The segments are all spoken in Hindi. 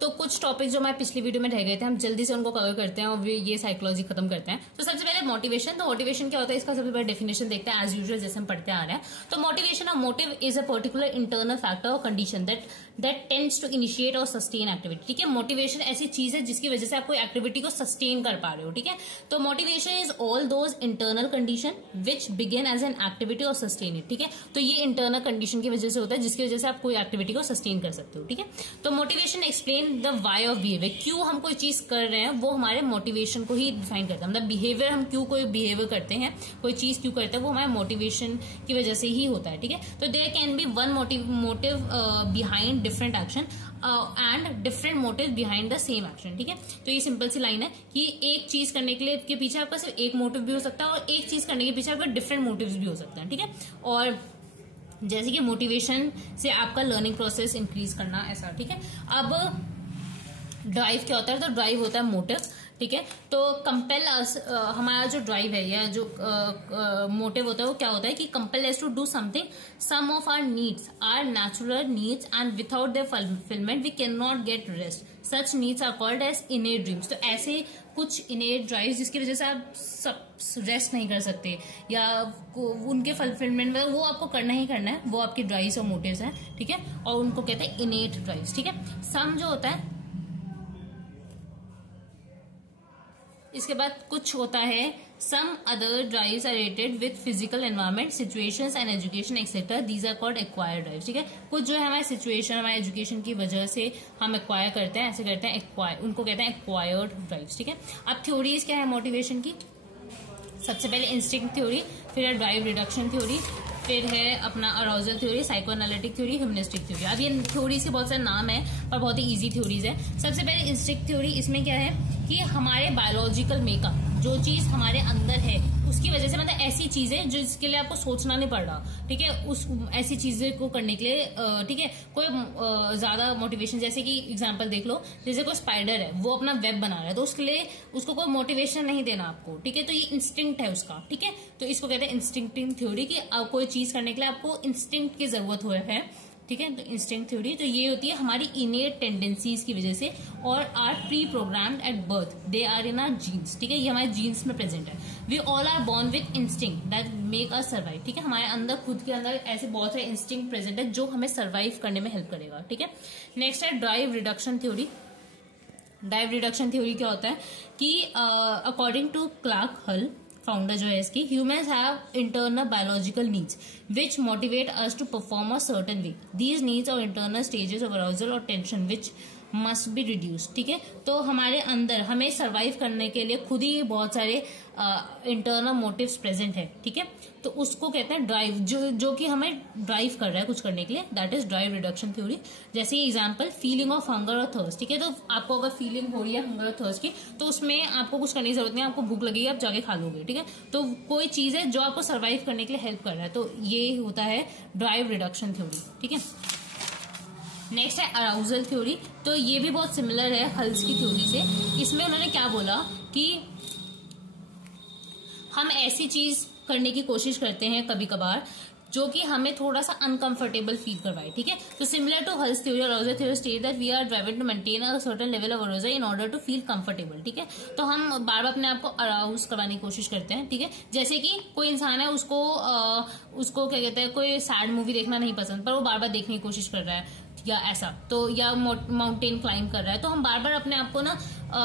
तो कुछ टॉपिक जो हमारे पिछली वीडियो में रह गए थे हम जल्दी से उनको कवर करते हैं और ये साइकोलॉजी खत्म करते हैं। तो सबसे पहले मोटिवेशन। तो मोटिवेशन क्या होता है, इसका सबसे पहले डेफिनेशन देखते हैं एज यूजुअल जैसे हम पढ़ते आ रहे हैं। तो मोटिवेशन और motive is a particular internal factor और condition that tends to initiate और सस्टेन एक्टिविटी। ठीक है, मोटिवेशन ऐसी चीज है जिसकी वजह से आप कोई एक्टिविटी को सस्टेन कर पा रहे हो। ठीक है, तो motivation is all those internal condition which begin as an activity और सस्टेन इट। ठीक है, तो ये इंटरनल कंडीशन की वजह से होता है जिसकी वजह से आप कोई एक्टिविटी को सस्टेन कर सकते हो। ठीक है, तो motivation explain the why of behaviour. क्यों हम कोई चीज कर रहे हैं वो हमारे मोटिवेशन को ही डिफाइन करता है। मतलब बिहेवियर, हम क्यों कोई बिहेवियर करते हैं, कोई चीज क्यों करते हैं, वो हमारे मोटिवेशन की वजह से ही होता है। ठीक है, तो there can be one motive behind different action and different motive behind the same action. ठीक है, तो ये सिंपल सी लाइन है कि एक चीज करने के लिए के पीछे आपका सिर्फ एक मोटिव भी हो सकता है और एक चीज करने के पीछे आपका डिफरेंट मोटिव्स भी हो सकते हैं। ठीक है, और जैसे कि मोटिवेशन से आपका लर्निंग प्रोसेस इंक्रीज करना, ऐसा। ठीक है, अब ड्राइव क्या होता है, तो ड्राइव होता है मोटिव। ठीक है, तो कंपेल अस, हमारा जो ड्राइव है या जो मोटिव होता है वो क्या होता है कि compel us to do something, some of our needs are natural needs and without their fulfilment we can not get rest, such needs are called as innate dreams. तो ऐसे कुछ इनेट ड्राइव जिसकी वजह से आप सब रेस्ट नहीं कर सकते या उनके फुलफिलमेंट में वो आपको करना ही करना है, वो आपकी ड्राइव्स और मोटिव्स हैं। ठीक है, और उनको कहते हैं इनेट ड्राइव्स। ठीक है, सम जो होता है, इसके बाद कुछ होता है some other drives are related with physical environment, situations and education etcetera, these are called acquired drives. ठीक है, कुछ जो है हमारे सिचुएशन, हमारे एजुकेशन की वजह से हम एक्वायर करते हैं, ऐसे करते हैं, उनको कहते हैं एक्वायर्ड ड्राइव्स। ठीक है, अब थ्योरीज क्या है मोटिवेशन की, सबसे पहले इंस्टिंक्ट थ्योरी, फिर है ड्राइव रिडक्शन थ्योरी, फिर है अपना arousal theory, psychoanalytic theory, humanistic theory. अब ये थ्योरीज के बहुत सारे नाम है पर बहुत ही इजी थ्योरीज है। सबसे पहले इंस्टिंक्ट थ्योरी, इसमें क्या है कि हमारे बायोलॉजिकल मेकअप, जो चीज हमारे अंदर है उसकी वजह से, मतलब ऐसी चीजें जो इसके लिए आपको सोचना नहीं पड़ रहा। ठीक है, उस ऐसी चीजें को करने के लिए, ठीक है, कोई ज्यादा मोटिवेशन, जैसे कि एग्जांपल देख लो, जैसे कोई स्पाइडर है वो अपना वेब बना रहा है तो उसके लिए उसको कोई मोटिवेशन नहीं देना आपको। ठीक है, तो ये इंस्टिंक्ट है उसका। ठीक है, तो इसको कहते हैं इंस्टिंक्टिव थ्योरी कि कोई चीज करने के लिए आपको इंस्टिंक्ट की जरूरत है। ठीक है, तो इंस्टिंक्ट थ्योरी तो ये होती है हमारी इनेट टेंडेंसीज की वजह से और are pre programmed at birth, they are in our genes. ठीक है, ये हमारे जीन्स में प्रेजेंट है। We all are born with instinct that make us survive. ठीक है, हमारे अंदर खुद के अंदर ऐसे बहुत सारे इंस्टिंक्ट प्रेजेंट है जो हमें सर्वाइव करने में हेल्प करेगा। ठीक है, नेक्स्ट है drive reduction theory. Drive reduction theory क्या होता है कि according to Clark Hull, founder जो है इसकी, humans have internal biological needs which motivate us to perform a certain way, these needs और इंटरनल स्टेजेस ऑफ अराउजल और tension which must be reduce. ठीक है, तो हमारे अंदर हमें सर्वाइव करने के लिए खुद ही बहुत सारे इंटरनल मोटिव्स प्रेजेंट है। ठीक है, तो उसको कहते हैं ड्राइव, जो कि हमें ड्राइव कर रहा है कुछ करने के लिए, that is drive reduction theory. जैसे एग्जांपल फीलिंग ऑफ हंगर और थर्स्ट। ठीक है, तो आपको अगर फीलिंग हो रही है हंगर और थर्स्ट की तो उसमें आपको कुछ करने की जरूरत नहीं, आपको भूख लगेगी, आप जाके खा लोगे। ठीक है, तो कोई चीज है जो आपको सर्वाइव करने के लिए हेल्प कर रहा है, तो ये होता है ड्राइव रिडक्शन थ्योरी। ठीक है, नेक्स्ट है अराउजल थ्योरी। तो ये भी बहुत सिमिलर है हल्स की थ्योरी से। इसमें उन्होंने क्या बोला कि हम ऐसी चीज करने की कोशिश करते हैं कभी कभार जो कि हमें थोड़ा सा अनकंफर्टेबल फील करवाए। ठीक है, तो similar to Hull's theory, arousal theory state that we are driven to maintain a certain level of arousal in order to feel comfortable. ठीक है, तो हम बार बार अपने आप को अराउज करवाने की कोशिश करते हैं। ठीक है, जैसे कि कोई इंसान है, उसको क्या कहते हैं, कोई सैड मूवी देखना नहीं पसंद पर वो बार बार देखने की कोशिश कर रहा है या ऐसा, तो या माउंटेन क्लाइंब कर रहा है, तो हम बार बार अपने आप को ना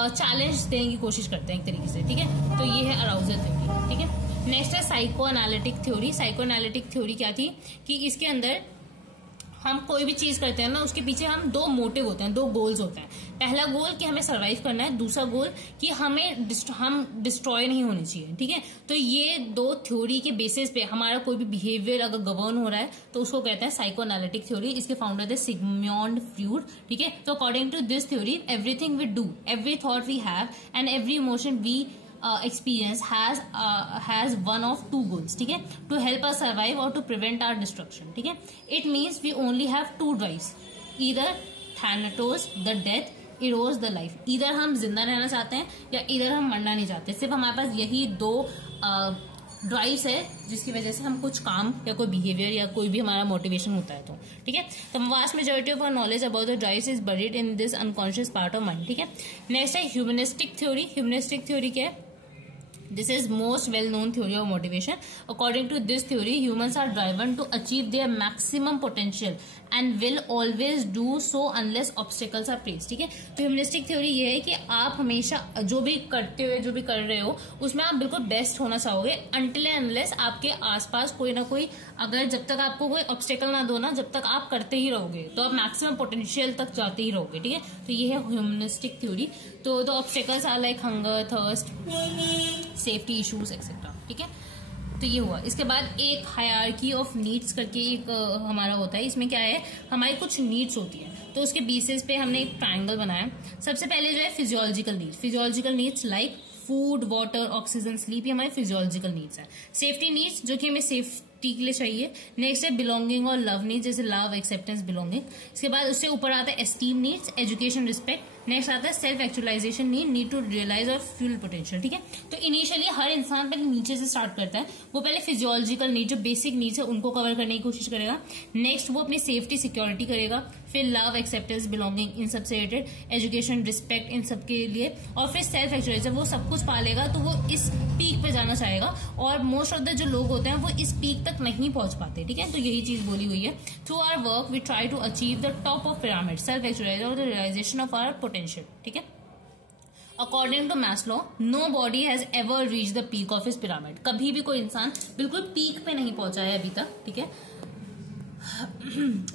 चैलेंज देने की कोशिश करते हैं एक तरीके से। ठीक है, तो ये है अराउजल थ्योरी। ठीक है, नेक्स्ट है psycho analytic theory. Psycho analytic theory क्या थी कि इसके अंदर हम कोई भी चीज करते हैं ना, उसके पीछे हम दो मोटिव होते हैं, दो गोल्स होते हैं। पहला गोल कि हमें सरवाइव करना है, दूसरा गोल कि हम डिस्ट्रॉय नहीं होने चाहिए। ठीक है, तो ये दो थ्योरी के बेसिस पे हमारा कोई भी बिहेवियर अगर गवर्न हो रहा है तो उसको कहते हैं साइको एनालिटिक थ्योरी। इसके फाउंडर थे सिगमंड फ्रॉइड। ठीक है, तो according to this theory, everything we do, every thought we have and every emotion we experience has one of two goals. ठीक है, to help us survive or to prevent our destruction. ठीक है, it means we only have two drives, either thanatos the death, eros the life. इधर हम जिंदा रहना चाहते हैं या इधर हम मरना नहीं चाहते। सिर्फ हमारे पास यही दो ड्राइव्स है जिसकी वजह से हम कुछ काम या कोई बिहेवियर या कोई भी हमारा मोटिवेशन होता है। तो ठीक है, तो vast majority of our knowledge about the drives is buried in this unconscious part of mind. ठीक है, नेक्स्ट है ह्यूमनिस्टिक थ्योरी। ह्यूमनिस्टिक थ्योरी क्या है? This is most well-known theory of motivation. According to this theory, humans are driven to achieve their maximum potential and will always do so unless obstacles are placed. ठीक है, तो ह्यूमनिस्टिक थ्योरी ये है कि आप हमेशा जो भी करते हुए जो भी कर रहे हो उसमें आप बिल्कुल बेस्ट होना चाहोगे until and unless आपके आसपास कोई ना कोई, अगर जब तक आपको कोई ऑब्स्टेकल ना दो ना, जब तक आप करते ही रहोगे तो आप मैक्सिमम पोटेंशियल तक जाते ही रहोगे। ठीक है, तो ये है ह्यूमनिस्टिक थ्योरी। तो the obstacles are like hunger, thirst, safety issues etcetera. ठीक है, तो ये हुआ। इसके बाद एक हायरार्की ऑफ नीड्स करके एक हमारा होता है। इसमें क्या है, हमारी कुछ नीड्स होती है, तो उसके बेसिस पे हमने एक ट्रायंगल बनाया। सबसे पहले जो है physiological needs. Physiological needs like food, water, oxygen, sleep, ये हमारे फिजियोलॉजिकल नीड्स है। सेफ्टी नीड्स जो कि हमें सेफ्टी के लिए चाहिए। नेक्स्ट है बिलोंगिंग और लव नीड्स, जैसे लव, एक्सेप्टेंस, बिलोंगिंग। इसके बाद उससे ऊपर आता है esteem needs, education, respect. Next आता है self actualisation need to realise और फ्यूल पोटेंशियल। ठीक है, तो इनिशियली हर इंसान पहले नीचे से स्टार्ट करता है। वो पहले फिजियोलॉजिकल नीड जो बेसिक नीड्स है उनको कवर करने की कोशिश करेगा। नेक्स्ट वो अपनी सेफ्टी, सिक्योरिटी करेगा। फिर लव, एक्सेप्टेंस, बिलोंगिंग, इन सब से रिलेटेड, एजुकेशन, रिस्पेक्ट, इन सब के लिए। और फिर सेल्फ एक्चुअलाइजेशन, वो सब कुछ पालेगा तो वो इस पीक पे जाना चाहेगा। और मोस्ट ऑफ द जो लोग होते हैं वो इस पीक तक नहीं पहुंच पाते। ठीक है, तो यही चीज बोली हुई है। Through our work we try to achieve the top of pyramid, self actualisation और the realisation of our potential. ठीक है, according to Maslow, nobody has ever reach the peak of his pyramid. कभी भी कोई इंसान बिल्कुल पीक पे नहीं पहुंचा है अभी तक। ठीक है,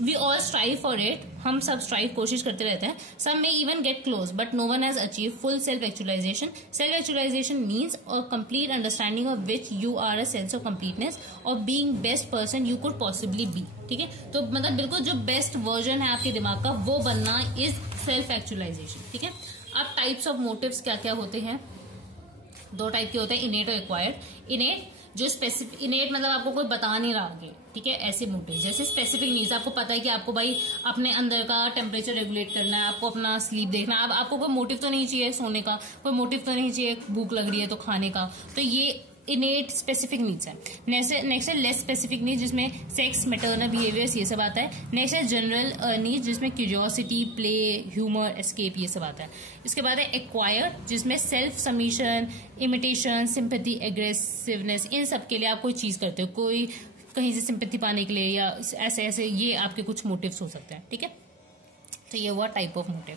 we all strive for it, हम सब स्ट्राइव कोशिश करते रहते हैं। Some may even get close but no one has achieve full self actualisation. Self actualisation means a complete understanding of which you are a sense of completeness और being best person you could possibly be. ठीक है, तो मतलब बिल्कुल जो बेस्ट वर्जन है आपके दिमाग का वो बनना इज सेल्फ एक्चुअलाइजेशन। ठीक है, अब टाइप्स ऑफ मोटिव्स क्या क्या होते हैं? दो टाइप के होते हैं, इनेट और एक्वायर्ड। इनेट जो स्पेसिफिक, इनेट मतलब आपको कोई बता नहीं रहा आगे। ठीक है, ऐसे मोटिव जैसे स्पेसिफिक नीड्स, आपको पता है कि आपको भाई अपने अंदर का टेम्परेचर रेगुलेट करना है, आपको अपना स्लीप देखना है। अब आपको कोई मोटिव तो नहीं चाहिए सोने का, कोई मोटिव तो नहीं चाहिए भूख लग रही है तो खाने का। तो ये इनेट स्पेसिफिक नीड्स है। नेक्स्ट है लेस स्पेसिफिक नीड्स जिसमें सेक्स, मैटरनल बिहेवियर्स ये सब आता है। नेक्स्ट है जनरल नीड्स जिसमें क्यूरियोसिटी, प्ले, ह्यूमर, एस्केप ये सब आता है। इसके बाद है एक्वायर्ड जिसमें self submission, imitation, sympathy, aggressiveness, इन सब के लिए आप कोई चीज करते हो, कोई कहीं से सिंपैथी पाने के लिए या ऐसे ऐसे, ये आपके कुछ मोटिव्स हो सकते हैं। ठीक है, तो ये हुआ टाइप ऑफ मोटिव।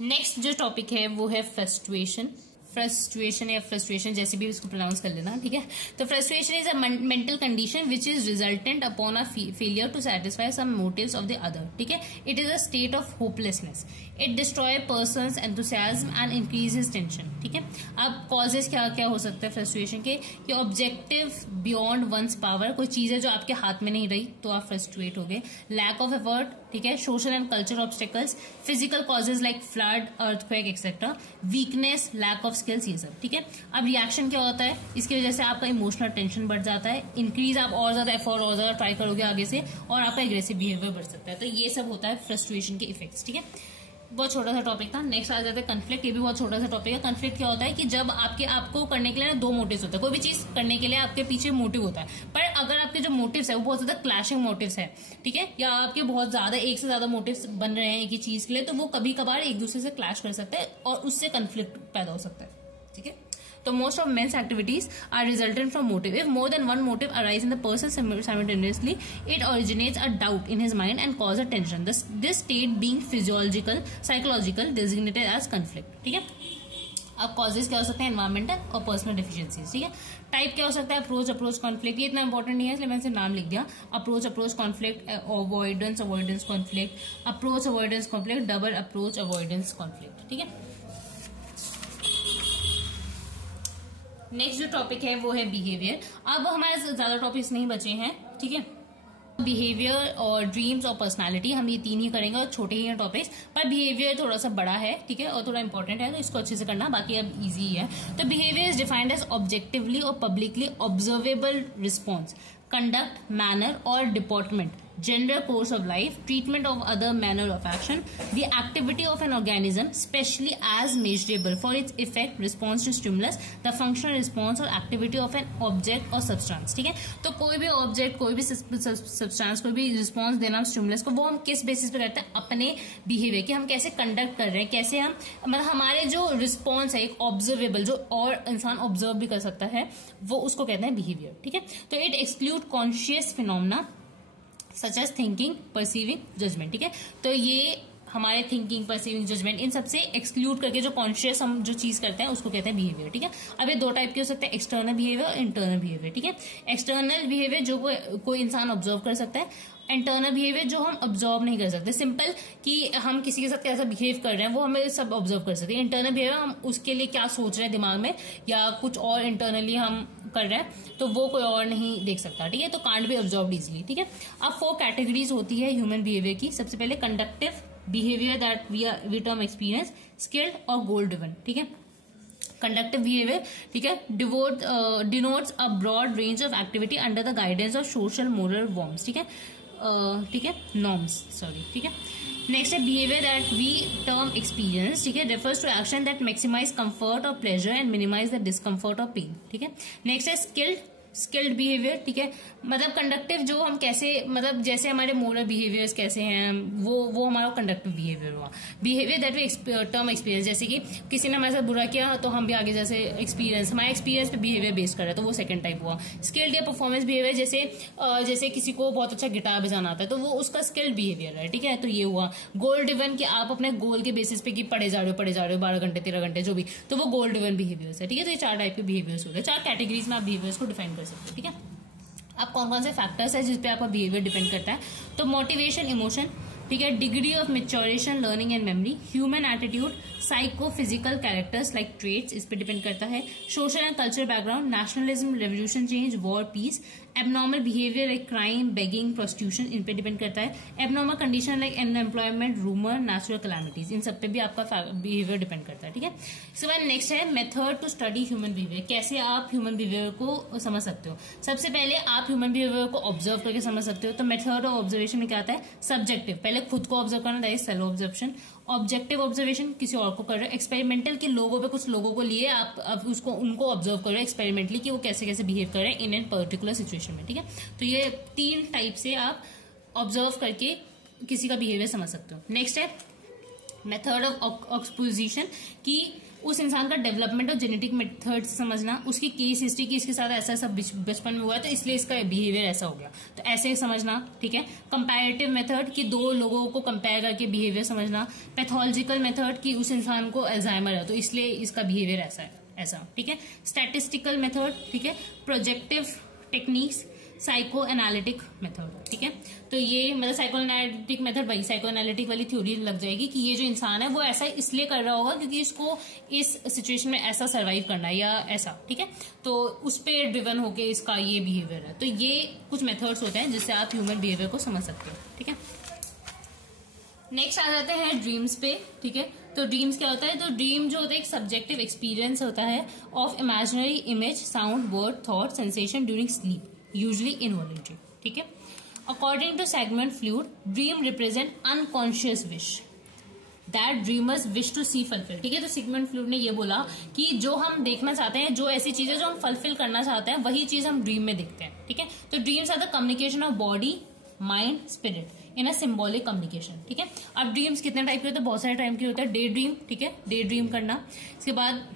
नेक्स्ट जो टॉपिक है वो है फ्रस्ट्रेशन। फ्रस्ट्रेशन या फ्रस्ट्रेशन जैसे भी इसको प्रोनाउंस कर लेना। ठीक है, तो frustration is a mental condition which is resultant upon a failure to satisfy some motives of the other. ठीक है, it is a state of hopelessness. It destroy person's enthusiasm and increase his tension. ठीक है, अब कॉजेज क्या क्या हो सकते हैं फ्रस्ट्रेशन के? कि ऑब्जेक्टिव बियॉन्ड वंस पावर, कोई चीज है जो आपके हाथ में नहीं रही तो आप फ्रस्ट्रेट हो गए। लैक ऑफ एफर्ट, ठीक है, social and culture obstacles, physical causes like flood, earthquake etcetera, weakness, lack of skills, ये सब। ठीक है, अब रिएक्शन क्या होता है? इसकी वजह से आपका इमोशनल टेंशन बढ़ जाता है, इंक्रीज, आप और ज्यादा एफर्ट और ज्यादा ट्राई करोगे आगे से, और आपका एग्रेसिव बिहेवियर बढ़ सकता है। तो ये सब होता है फ्रस्ट्रेशन के इफेक्ट्स। ठीक है, बहुत छोटा सा टॉपिक था। नेक्स्ट आ जाता है कन्फ्लिक्ट। ये भी बहुत छोटा सा टॉपिक है। कन्फ्लिक्ट क्या होता है कि जब आपको करने के लिए ना दो मोटिव्स होते हैं। कोई भी चीज करने के लिए आपके पीछे मोटिव होता है, पर अगर आपके जो मोटिव्स है वो बहुत ज्यादा क्लैशिंग मोटिव्स है, ठीक है, या आपके बहुत ज्यादा एक से ज्यादा मोटिव्स बन रहे हैं एक ही चीज के लिए, तो वो कभी कभार एक दूसरे से क्लैश कर सकते हैं और उससे कन्फ्लिक्ट पैदा हो सकता है। ठीक है, तो most of men's activities are resultant from motive. If more than one motive arise in the person simultaneously, it originates a doubt in his mind and causes tension. This state being physiological, psychological, designated as conflict. ठीक है, अब कॉजेज क्या हो सकते हैं? एनवायरमेंटल और पर्सनल डिफिशियंसीज। ठीक है, टाइप क्या हो सकता है? Approach conflict. ये इतना इंपॉर्टेंट नहीं है इसलिए मैंने इसे नाम लिख दिया। Approach conflict, avoidance conflict, approach avoidance conflict, double approach avoidance conflict. ठीक है, नेक्स्ट जो टॉपिक है वो है बिहेवियर। अब हमारे ज्यादा टॉपिक्स नहीं बचे हैं। ठीक है, बिहेवियर और ड्रीम्स और पर्सनालिटी, हम ये तीन ही करेंगे और छोटे ही हैं टॉपिक्स, पर बिहेवियर थोड़ा सा बड़ा है। ठीक है, और थोड़ा इंपॉर्टेंट है तो इसको अच्छे से करना, बाकी अब इजी है। तो behaviour is defined as objectively और publicly observable response, conduct, manner और deportment general course of life, treatment of other manner of action, the activity of an organism, specially as measurable for its effect, response to stimulus, the functional response or activity of an object or substance. ठीक है, तो कोई भी ऑब्जेक्ट, कोई भी सब्सटेंस, कोई भी रिस्पॉन्स देना स्टिमुलस को, वो हम किस बेसिस पे करते हैं? अपने बिहेवियर कि हम कैसे कंडक्ट कर रहे हैं, कैसे हम मतलब हमारे जो रिस्पॉन्स है एक ऑब्जर्वेबल, जो और इंसान ऑब्जर्व भी कर सकता है, वो उसको कहते हैं बिहेवियर. ठीक है, तो it exclude conscious phenomena such as thinking, perceiving, judgment. ठीक है, तो ये हमारे थिंकिंग, परसीविंग, जजमेंट, इन सबसे एक्सक्लूड करके जो कॉन्शियस हम जो चीज करते हैं उसको कहते हैं बिहेवियर. ठीक है, अब ये दो टाइप के हो सकते हैं, एक्सटर्नल बिहेवियर और इंटरनल बिहेवियर. ठीक है, एक्सटर्नल बिहेवियर जो कोई इंसान ऑब्जर्व कर सकता है, इंटरनल बिहेवियर जो हम ऑब्जर्व नहीं कर सकते. सिंपल कि हम किसी के साथ कैसा बिहेव कर रहे हैं वो हमें सब ऑब्जर्व कर सकते हैं. इंटरनल बिहेवियर हम उसके लिए क्या सोच रहे हैं दिमाग में, या कुछ और इंटरनली हम कर रहे हैं, तो वो कोई और नहीं देख सकता. ठीक है, तो कांट बी ऑब्जर्व इजिली. ठीक है, अब 4 कैटेगरीज होती है ह्यूमन बिहेवियर की. सबसे पहले conductive behaviour that we term experience, skilled और गोल ड्रिवन. ठीक है, कंडक्टिव बिहेवियर, ठीक है, denotes a broad range of activity under the guidance of social moral norms. ठीक है, ठीक है, नॉर्म्स, सॉरी. ठीक है, नेक्स्ट है behaviour that we term experience. ठीक है, refers to action that maximise comfort और pleasure and minimise the discomfort और पेन. ठीक है, नेक्स्ट है स्किल्ड बिहेवियर. ठीक है, मतलब कंडक्टिव जो हम कैसे, मतलब जैसे हमारे मोरल बिहेवियर्स कैसे हैं, वो हमारा कंडक्टिव बिहेवियर हुआ. Behaviour that we term experience, जैसे कि किसी ने हमारे साथ बुरा किया तो हम भी आगे जैसे एक्सपीरियंस, हमारे एक्सपीरियंस पे बिहेवियर बेस कर रहा है, तो वो सेकंड टाइप हुआ. स्किल्ड या परफॉर्मेंस बिहेवियर, जैसे किसी को बहुत अच्छा गिटार बजाना आता है तो वो उसका स्किल्ड बिहेवियर है. ठीक है, तो ये हुआ. गोल ड्रिवन, कि आप अपने गोल के बेसिस पे कि पढ़े जा रहे हो 12 घंटे 13 घंटे जो भी, तो वो गोल ड्रिवन बिहेवियर्स है. ठीक है, तो ये 4 टाइप के बिहेवियर्स होते हैं. 4 कैटेगरीज में आप बिहेवियर्स को डिफाइन कर सकते हैं. ठीक है, अब कौन कौन से फैक्टर्स है जिसपे आपका बिहेवियर डिपेंड करता है? तो मोटिवेशन, इमोशन, ठीक है, degree of maturation, learning and memory, human attitude, psycho physical characters like traits, इस पे डिपेंड करता है. Social and cultural background, nationalism, revolution change, war, peace. Abnormal behaviour like crime, begging, prostitution, इन पे डिपेंड करता है. Abnormal condition like unemployment, rumour, natural calamities, इन सब पे भी आपका बिहेवियर डिपेंड करता है. ठीक है, इसके बाद नेक्स्ट है method to study human behaviour. कैसे आप ह्यूमन बिहेवियर को समझ सकते हो? सबसे पहले आप ह्यूमन बिहेवियर को ऑब्जर्व करके समझ सकते हो. तो मेथड ऑफ ऑब्जर्वेशन में क्या आता है? सब्जेक्टिव, पहले खुद को ऑब्जर्व करना, that is self observation. Objective observation, किसी और को कर रहे हो. एक्सपेरिमेंटल, के लोगों पे, कुछ लोगों को लिए आप उनको ऑब्जर्व कर रहे हो एक्सपेरिमेंटली कि वो कैसे कैसे बिहेव कर रहे हैं इन एन पर्टिकुलर सिचुएशन में. ठीक है, तो ये 3 टाइप से आप ऑब्जर्व करके किसी का बिहेवियर समझ सकते हो. नेक्स्ट है मेथड ऑफ एक्सपोजिशन, कि उस इंसान का डेवलपमेंट और जेनेटिक मेथड से समझना, उसकी केस हिस्ट्री की इसके साथ ऐसा ऐसा बचपन में हुआ है तो इसलिए इसका बिहेवियर ऐसा हो गया, तो ऐसे समझना. ठीक है, कंपैरेटिव मेथड, कि 2 लोगों को कंपेयर करके बिहेवियर समझना. पैथोलॉजिकल मेथड, कि उस इंसान को अल्जाइमर है तो इसलिए इसका बिहेवियर ऐसा है, ऐसा. ठीक है, स्टैटिस्टिकल मेथड, ठीक है, projective techniques, psycho analytic method. ठीक है, तो ये मतलब साइको एनालिटिक मेथड, वही साइको एनालिटिक वाली थ्योरी लग जाएगी कि ये जो इंसान है वो ऐसा इसलिए कर रहा होगा क्योंकि इसको इस सिचुएशन में ऐसा सर्वाइव करना है या ऐसा. ठीक है, तो उस पर ड्रिवन होके इसका ये बिहेवियर है. तो ये कुछ मेथड्स होते हैं जिससे आप ह्यूमन बिहेवियर को समझ सकते हो. ठीक है, नेक्स्ट आ जाते हैं ड्रीम्स पे. ठीक है, तो ड्रीम्स क्या होता है? तो ड्रीम जो होता है एक सब्जेक्टिव एक्सपीरियंस होता है of imaginary image, sound, word, thought, sensation during sleep, usually involuntary. ठीक है, according to Sigmund Freud, dream represent unconscious wish that dreamers wish to see fulfil. ठीक है, तो सिगमंड फ्लूइड ने ये बोला कि जो हम देखना चाहते हैं, जो ऐसी चीजें जो हम फुलफिल करना चाहते हैं, वही चीज हम ड्रीम में देखते हैं. ठीक है, तो dreams are the communication of body, mind, spirit in a symbolic communication. ठीक है, अब ड्रीम्स कितने टाइप के होते हैं? बहुत सारे टाइप के होते हैं. डे ड्रीम, ठीक है, डे ड्रीम करना. इसके बाद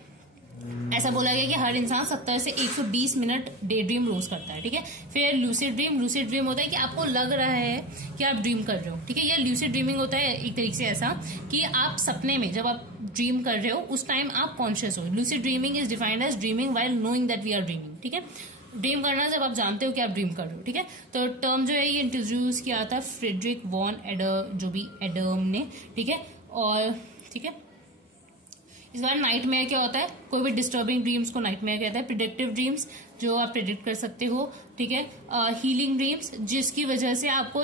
ऐसा बोला गया कि हर इंसान 70 से 120 मिनट डे ड्रीम रोज करता है. ठीक है, फिर लूसिड ड्रीम. लूसिड ड्रीम होता है कि आपको लग रहा है कि आप ड्रीम कर रहे हो. ठीक है, ये लूसिड ड्रीमिंग होता है एक तरीके से ऐसा कि आप सपने में जब आप ड्रीम कर रहे हो उस टाइम आप कॉन्शियस हो. Lucid dreaming is defined as dreaming while knowing that we are dreaming. ठीक है, ड्रीम करना जब आप जानते हो कि आप ड्रीम कर रहे हो. ठीक है, तो टर्म जो है ये इंट्रोड्यूस किया था फ्रेडरिक वॉन एडम ने. ठीक है, और ठीक है, इस बार नाइटमेयर क्या होता है? कोई भी डिस्टर्बिंग ड्रीम्स को नाइटमेयर कहता है. प्रिडिक्टिव ड्रीम्स, जो आप प्रिडिक्ट कर सकते हो. ठीक है, हीलिंग ड्रीम्स, जिसकी वजह से आपको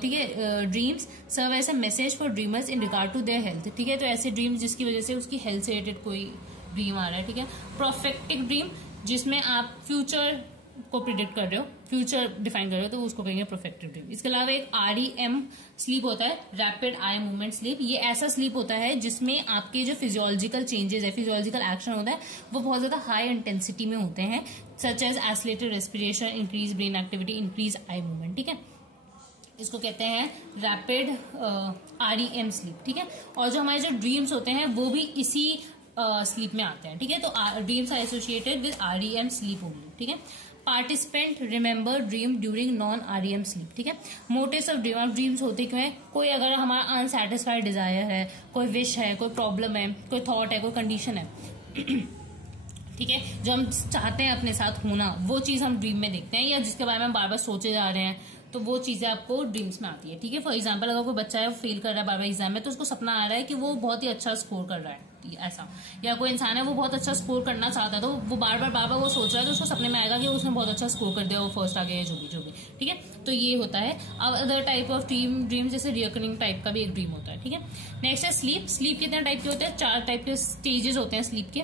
ठीक है dreams serve as a message for dreamers in regard to their health. ठीक है, तो ऐसे ड्रीम्स जिसकी वजह से उसकी हेल्थ से रिलेटेड कोई ड्रीम आ रहा है. ठीक है, प्रोफेक्टिक ड्रीम, जिसमें आप फ्यूचर को प्रिडिक्ट कर रहे हो, फ्यूचर डिफाइन कर रहे हो, तो उसको कहेंगे प्रोफेक्टिव ड्रीम। इसके अलावा एक REM स्लीप होता है, रैपिड आई मूवमेंट स्लीप। ये ऐसा स्लीप होता है जिसमें आपके जो फिजियोलॉजिकल चेंजेस है, फिजियोलॉजिकल एक्शन होता है, वो बहुत ज्यादा हाई इंटेंसिटी में होते हैं, such as accelerated respiration, increase brain activity, increase eye movement, ठीक है। इसको कहते हैं रैपिड REM स्लीप, ठीक है। और जो हमारे जो ड्रीम्स होते हैं वो भी इसी स्लीप में आते हैं, ठीक है। तो dreams are associated with REM sleep only, ठीक है। Participant remember dream during non REM sleep, ठीक है। मोटिव्स ऑफ ड्रीम, अब ड्रीम्स होते क्यों है? कोई अगर हमारा अनसेटिस्फाइड डिजायर है, कोई विश है, कोई प्रॉब्लम है, कोई थॉट है, कोई कंडीशन है, ठीक है, जो हम चाहते हैं अपने साथ होना, वो चीज हम ड्रीम में देखते हैं, या जिसके बारे में हम बार बार सोचे जा रहे हैं, तो वो चीजें आपको ड्रीम्स में आती है, ठीक है। फॉर एग्जाम्पल अगर कोई बच्चा है, वो फेल कर रहा है बार बार एग्जाम में, तो उसको सपना आ रहा है कि वो बहुत ही अच्छा स्कोर कर रहा है, ऐसा। या कोई इंसान है, वो बहुत अच्छा स्कोर करना चाहता है, तो वो बार बार वो सोच रहा है, तो उसको सपने में आएगा कि उसने बहुत अच्छा स्कोर कर दिया, वो फर्स्ट आ गया, जो भी, ठीक है। तो ये होता है। अब अदर टाइप ऑफ ड्रीम जैसे रिकरिंग टाइप का भी एक ड्रीम होता है, ठीक है। नेक्स्ट है स्लीप। स्लीप कितने टाइप के होते हैं? 4 टाइप के स्टेजेस होते हैं स्लीप के।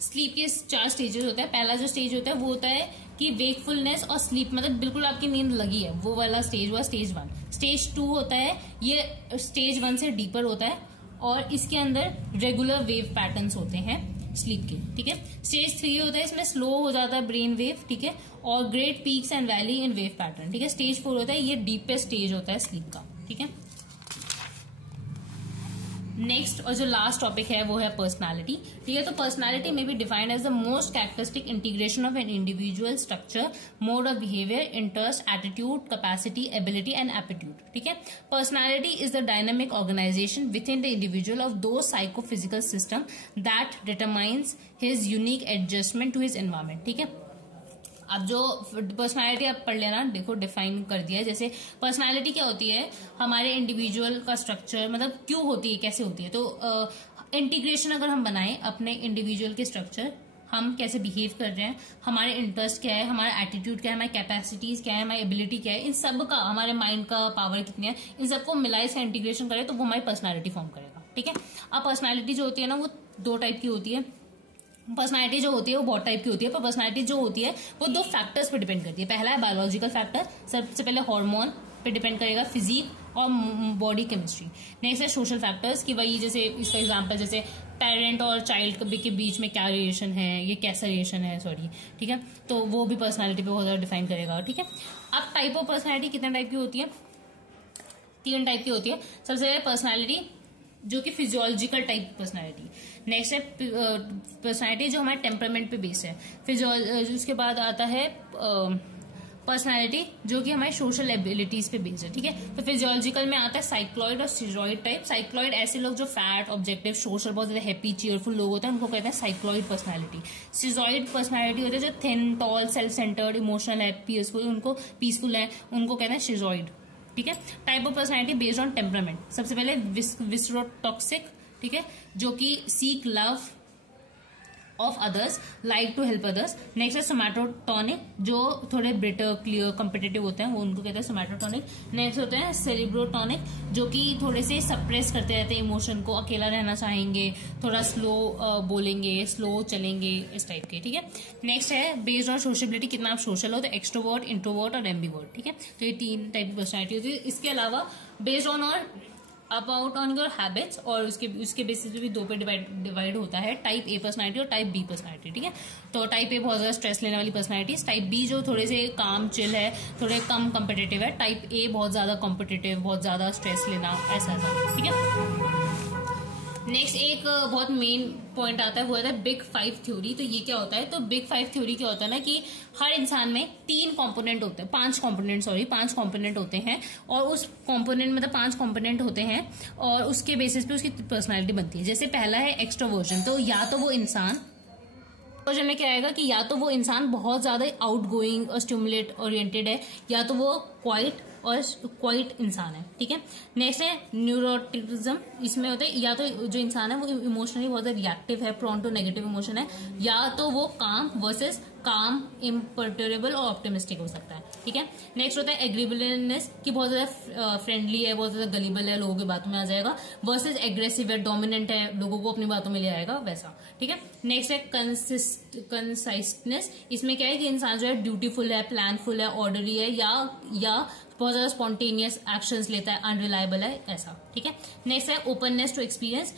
स्लीप के 4 स्टेजेस होते हैं। पहला जो स्टेज होता है वो होता है कि वेकफुलनेस और स्लीप, मतलब बिल्कुल आपकी नींद लगी है, वो वाला स्टेज हुआ स्टेज 1। स्टेज 2 होता है, ये स्टेज 1 से डीपर होता है, और इसके अंदर रेगुलर वेव पैटर्न्स होते हैं स्लीप के, ठीक है। स्टेज 3 होता है, इसमें स्लो हो जाता है ब्रेन वेव, ठीक है, और great peaks and valley in wave pattern, ठीक है। स्टेज 4 होता है, ये डीपेस्ट स्टेज होता है स्लीप का, ठीक है। नेक्स्ट और जो लास्ट टॉपिक है वो है पर्सनालिटी, ठीक है। तो पर्सनालिटी में be defined as the most characteristic integration of an individual structure, mode of behaviour, interest, attitude, capacity, ability and aptitude, ठीक है। Personality is the dynamic organisation within the individual of those psychophysical system that determines his unique adjustment to his environment, ठीक है। अब जो पर्सनालिटी आप पढ़ लेना, देखो डिफाइन कर दिया है। जैसे पर्सनालिटी क्या होती है? हमारे इंडिविजुअल का स्ट्रक्चर, मतलब क्यों होती है, कैसे होती है। तो इंटीग्रेशन अगर हम बनाएं अपने इंडिविजुअल के स्ट्रक्चर, हम कैसे बिहेव कर रहे हैं, हमारे इंटरेस्ट क्या है, हमारा एटीट्यूड क्या है, हमारी कैपेसिटीज क्या है, हमारी एबिलिटी क्या है, इन सब का, हमारे माइंड का पावर कितनी है, इन सबको मिलाए से इंटीग्रेशन करें तो वो हमारी पर्सनालिटी फॉर्म करेगा, ठीक है। अब पर्सनालिटी जो होती है ना, वो 2 टाइप की होती है। पर्सनालिटी जो होती है वो बहुत टाइप की होती है, पर पर्सनालिटी जो होती है वो 2 फैक्टर्स पे डिपेंड करती है। पहला है बायोलॉजिकल फैक्टर, सबसे पहले हार्मोन पे डिपेंड करेगा, फिजिक और बॉडी केमिस्ट्री। नेक्स्ट है सोशल फैक्टर्स, कि वही जैसे इसका एग्जांपल जैसे पेरेंट और चाइल्ड के बीच में क्या रिलेशन है, ये कैसा रिलेशन है, सॉरी, ठीक है। तो वो भी पर्सनालिटी पे बहुत ज्यादा डिफाइन करेगा, ठीक है। अब टाइप ऑफ पर्सनालिटी कितने टाइप की होती है? 3 टाइप की होती है। सबसे पहले पर्सनालिटी जो कि फिजियोलॉजिकल टाइप पर्सनालिटी। नेक्स्ट है पर्सनालिटी जो हमारे टेम्परामेंट पे बेस है। उसके बाद आता है पर्सनालिटी जो कि हमारे सोशल एबिलिटीज पे बेस्ड है, ठीक है। तो फिजियोलॉजिकल में आता है साइक्लॉइड और सिजॉइड टाइप। साइक्लॉइड ऐसे लोग जो फैट, ऑब्जेक्टिव, सोशल, बहुत ज्यादा हैप्पी, चीयरफुल लोग होते हैं, उनको कहते हैं साइक्लॉइड पर्सनालिटी। सिजॉइड पर्सनालिटी होती है जो thin, tall, self centred, emotional है, पीसफुल है, उनको कहते हैं सिजॉइड, ठीक है। Type of personality based on temperament, सबसे पहले विस्रोटॉक्सिक, ठीक है, जो कि seek love of others, like to help others. Next है सोमैटोटॉनिक, जो थोड़े ब्रिटर, क्लियर, कम्पिटेटिव होते हैं, वो उनको कहते हैं सोमैटोटॉनिक। नेक्स्ट होते हैं सेरिब्रोटॉनिक, जो कि थोड़े से सप्रेस करते रहते हैं इमोशन को, अकेला रहना चाहेंगे, थोड़ा स्लो बोलेंगे, स्लो चलेंगे, इस टाइप के, ठीक है। नेक्स्ट है बेस्ड ऑन सोशबिलिटी, कितना आप सोशल हो, तो एक्सट्रोवर्ट, इंट्रोवर्ट और एम्बीवर्ट, ठीक है। तो ये 3 टाइप की पर्सनैलिटी होती है। इसके अलावा बेस्ड ऑन और अबाउट ऑन योर हैबिट्स, और उसके बेसिस पे भी 2 पे डिवाइड होता है, टाइप ए पर्सनालिटी और टाइप बी पर्सनालिटी, ठीक है। तो टाइप ए बहुत ज्यादा स्ट्रेस लेने वाली पर्सनालिटी, टाइप बी जो थोड़े से काम चिल है, थोड़े कम कॉम्पिटिटिव है, टाइप ए बहुत ज्यादा कॉम्पिटिटिव, बहुत ज्यादा स्ट्रेस लेना, ऐसा, ठीक है। नेक्स्ट एक बहुत मेन पॉइंट आता है, वो होता है बिग 5 थ्योरी। तो ये क्या होता है? तो बिग 5 थ्योरी क्या होता है ना, कि हर इंसान में 5 कंपोनेंट होते हैं, और उस कंपोनेंट मतलब 5 कंपोनेंट होते हैं, और उसके बेसिस पे उसकी पर्सनालिटी बनती है। जैसे पहला है एक्सट्रोवर्जन, तो या तो वो इंसान वर्जन में क्या आएगा कि या तो वो इंसान बहुत ज्यादा आउटगोइंग और स्टिमुलेट ओरिएंटेड है, या तो वो क्वाइट इंसान है, ठीक है। नेक्स्ट है न्यूरोटिज्म, इसमें होता है या तो जो इंसान है वो इमोशनली बहुत रिएक्टिव है, प्रोन टू नेगेटिव इमोशन है, या तो वो काम वर्सेस काम, इम्पर्टरेबल और ऑप्टिमिस्टिक हो सकता है, ठीक है। नेक्स्ट होता है एग्रीबलनेस, कि बहुत ज्यादा फ्रेंडली है, बहुत ज्यादा गलीबल है, लोगों की बातों में आ जाएगा, वर्सेज एग्रेसिव है, डोमिनेंट है, लोगों को अपनी बातों में ले आएगा, वैसा, ठीक है। नेक्स्ट है कंसाइसनेस, इसमें क्या है कि इंसान जो है ड्यूटीफुल है, प्लानफुल है, ऑर्डरली है, या बहुत ज्यादा स्पॉन्टेनियस एक्शंस लेता है, अनरिलायबल है, ऐसा, ठीक है। नेक्स्ट है ओपननेस टू एक्सपीरियंस,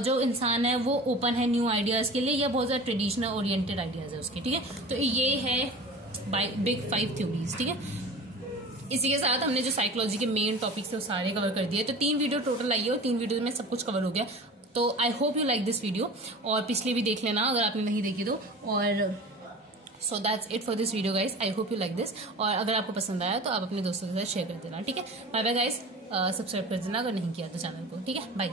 जो इंसान है वो ओपन है न्यू आइडियाज के लिए, या बहुत ज्यादा ट्रेडिशनल ओरिएंटेड आइडियाज है उसके, ठीक है। तो ये है बिग 5 थ्योरीज, ठीक है। इसी के साथ हमने जो साइकोलॉजी के मेन टॉपिक्स है वो सारे कवर कर दिए। तो 3 वीडियो टोटल आई है और 3 वीडियो में सब कुछ कवर हो गया। तो I hope you like this video, और पिछले भी देख लेना अगर आपने नहीं देखी तो। और so that's it for this video guys, I hope you like this. और अगर आपको पसंद आया तो आप अपने दोस्तों के साथ शेयर कर देना, ठीक है। बाय बाय गाइस, सब्सक्राइब कर देना अगर नहीं किया तो चैनल को, ठीक है। बाय।